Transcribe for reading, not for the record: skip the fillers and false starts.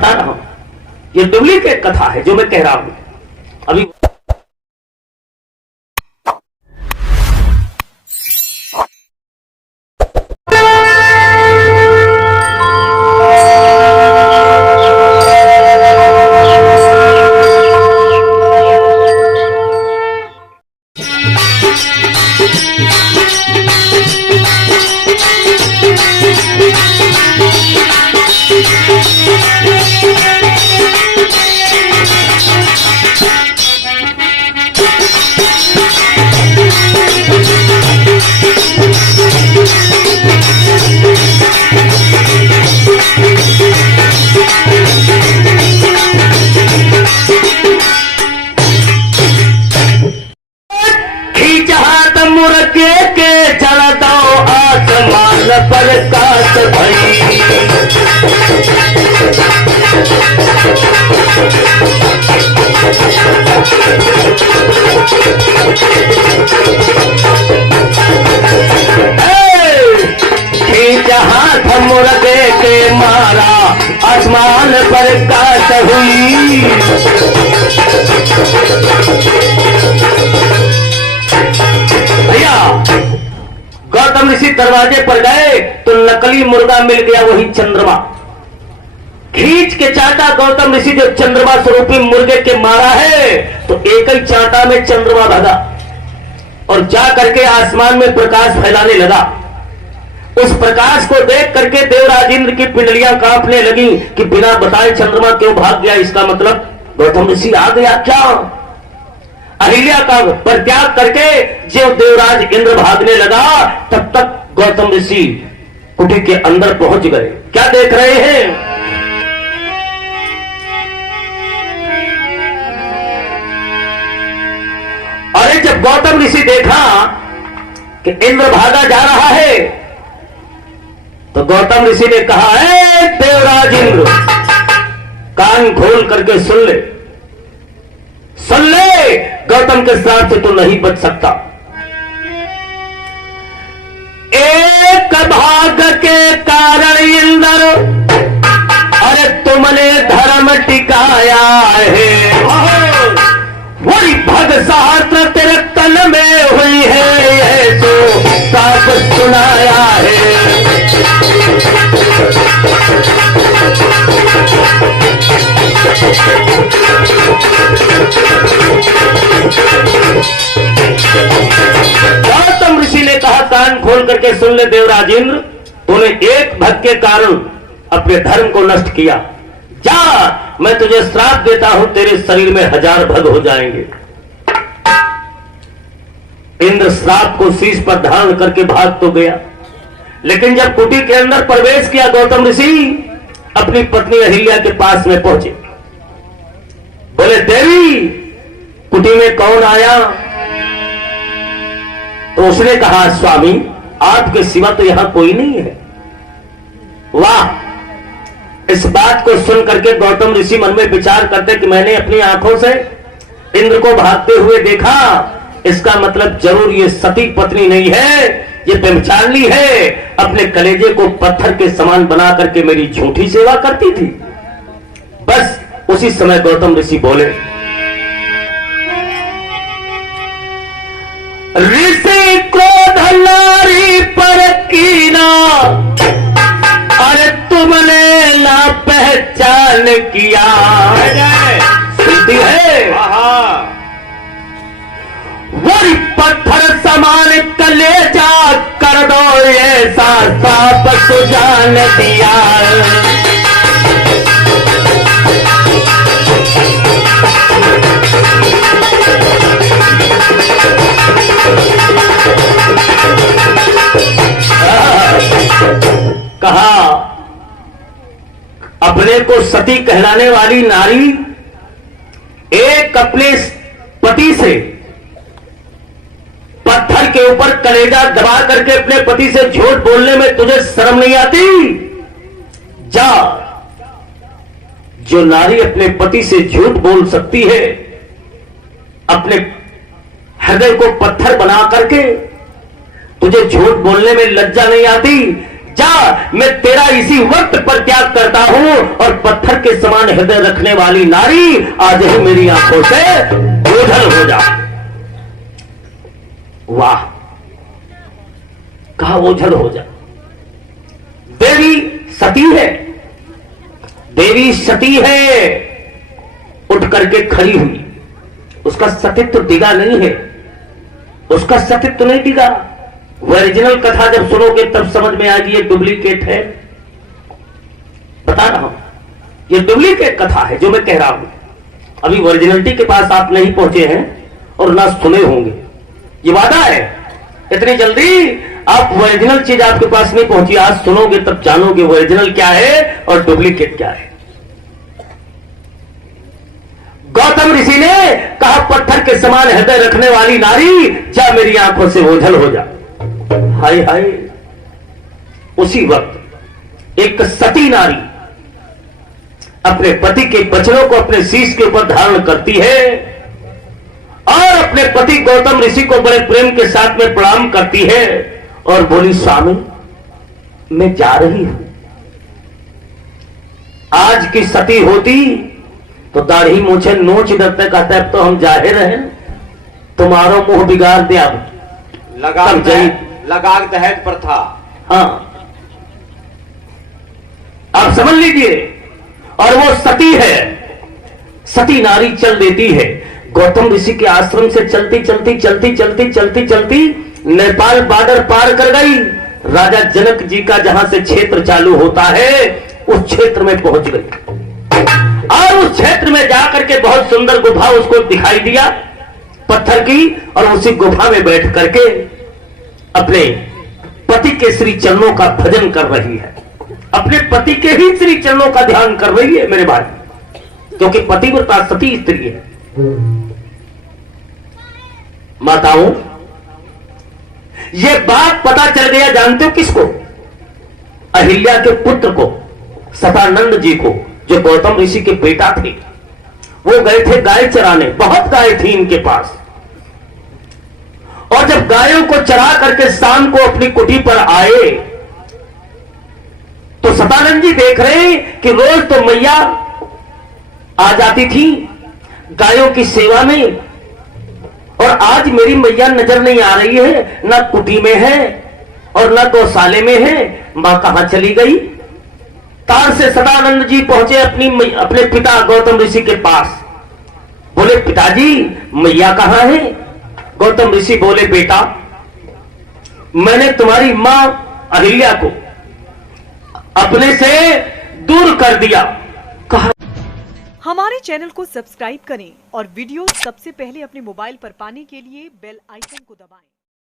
बता रहा हूं, ये डुप्लीकेट कथा है जो मैं कह रहा हूं अभी। मुर्गे के चल दो आसमान पर काट भई, खींच हाथ मुर्गे के मारा आसमान पर काट हुई। भैया गौतम ऋषि दरवाजे पर गए तो नकली मुर्गा मिल गया, वही चंद्रमा। खींच के चाटा गौतम ऋषि जो चंद्रमा स्वरूपी मुर्गे के मारा है तो एक ही चाटा में चंद्रमा भागा और जा करके आसमान में प्रकाश फैलाने लगा। उस प्रकाश को देख करके देवराज इंद्र की पिंडलियां कांपने लगी कि बिना बताए चंद्रमा क्यों भाग गया, इसका मतलब गौतम ऋषि आ गया क्या। अहिल्या का परित्याग करके जो देवराज इंद्र भागने लगा तब तक गौतम ऋषि कुटी के अंदर पहुंच गए। क्या देख रहे हैं? अरे जब गौतम ऋषि देखा कि इंद्र भागा जा रहा है तो गौतम ऋषि ने कहा, ए देवराज इंद्र, कान खोल करके सुन ले, सुन ले, गौतम के साथ से तो नहीं बच सकता। एक भाग के कारण इंद्र, अरे तुमने धर्म टिकाया है, वही भग सहस्त्र तेरे तन में हुई है, यह तो साफ सुनाया है। गौतम ऋषि ने कहा, कान खोल करके सुन ले देवराज इंद्र, तूने एक भग के कारण अपने धर्म को नष्ट किया। जा, मैं तुझे श्राप देता हूं, तेरे शरीर में 1000 भग हो जाएंगे। इंद्र श्राप को शीश पर धारण करके भाग तो गया, लेकिन जब कुटी के अंदर प्रवेश किया गौतम ऋषि अपनी पत्नी अहिल्या के पास में पहुंचे। बोले, देवी, कुटी में कौन आया? तो उसने कहा, स्वामी, आपके सिवा तो यहां कोई नहीं है। वाह! इस बात को सुन करके गौतम ऋषि मन में विचार करते कि मैंने अपनी आंखों से इंद्र को भागते हुए देखा, इसका मतलब जरूर ये सती पत्नी नहीं है, ये व्यभिचारिणी है, अपने कलेजे को पत्थर के समान बना करके मेरी झूठी सेवा करती थी। बस उसी समय गौतम ऋषि बोले, ऋषि क्रोध नारी पर कीना, अरे तुमने ना पहचान किया। सुनती है? वही पत्थर समान कलेजा कर दो, ऐसा साफ सुजान दिया। कहा, अपने को सती कहलाने वाली नारी एक अपने पति से पत्थर के ऊपर कलेजा दबा करके अपने पति से झूठ बोलने में तुझे शर्म नहीं आती? जा, जो नारी अपने पति से झूठ बोल सकती है, अपने हृदय को पत्थर बना करके तुझे झूठ बोलने में लज्जा नहीं आती? जा, मैं तेरा इसी वक्त पर त्याग करता हूं और पत्थर के समान हृदय रखने वाली नारी आज ही मेरी आंखों से ओझल हो जा। वाह, कहा ओझल हो जा। देवी सती है, देवी सती है, उठ करके खड़ी हुई। उसका सतीत्व डिगा नहीं है, उसका सतीत्व नहीं डिगा। ओरिजिनल कथा जब सुनोगे तब समझ में आएगी ये डुप्लीकेट है। बता रहा हूं, ये डुप्लीकेट कथा है जो मैं कह रहा हूं। अभी ओरिजिनलिटी के पास आप नहीं पहुंचे हैं और ना सुने होंगे, ये वादा है। इतनी जल्दी आप ओरिजिनल चीज आपके पास नहीं पहुंची, आज सुनोगे तब जानोगे ओरिजिनल क्या है और डुप्लीकेट क्या है। गौतम ऋषि ने कहा, पत्थर के समान हृदय रखने वाली नारी जा मेरी आंखों से ओझल हो जा। हाय हाय, उसी वक्त एक सती नारी अपने पति के वचनों को अपने शीश के ऊपर धारण करती है और अपने पति गौतम ऋषि को बड़े प्रेम के साथ में प्रणाम करती है और बोली, स्वामी मैं जा रही हूं। आज की सती होती तो दाढ़ी मूछे नोच डरते, कहते अब तो हम जाहिर हैं, तुम्हारो मुंह बिगाड़ दिया। लगाग दहेज प्रथा। हाँ, आप समझ लीजिए। और वो सती है, सती नारी चल देती है। गौतम ऋषि के आश्रम से चलती चलती चलती चलती चलती चलती नेपाल बॉर्डर पार कर गई। राजा जनक जी का जहां से क्षेत्र चालू होता है उस क्षेत्र में पहुंच गई और उस क्षेत्र में जाकर के बहुत सुंदर गुफा उसको दिखाई दिया पत्थर की, और उसी गुफा में बैठ करके अपने पति के श्री चरणों का भजन कर रही है। अपने पति के ही श्री चरणों का ध्यान कर रही है मेरे भाई, क्योंकि पतिव्रता सती स्त्री है। माताओं, ये बात पता चल गया, जानते हो किसको? अहिल्या के पुत्र को, सतानंद जी को, जो गौतम ऋषि के बेटा थे। वो गए थे गाय चराने, बहुत गाय थी इनके पास, और जब गायों को चरा करके शाम को अपनी कुटी पर आए तो सतानंद जी देख रहे कि रोज तो मैया आ जाती थी गायों की सेवा में, और आज मेरी मैया नजर नहीं आ रही है, ना कुटी में है और ना गौशाले में है, मां कहां चली गई? तार से सदानंद जी पहुंचे अपने पिता गौतम ऋषि के पास। बोले, पिताजी मैया कहां है? गौतम ऋषि बोले, बेटा मैंने तुम्हारी मां अहिल्या को अपने से दूर कर दिया। कहा हमारे चैनल को सब्सक्राइब करें और वीडियो सबसे पहले अपने मोबाइल पर पाने के लिए बेल आइकन को दबाएं।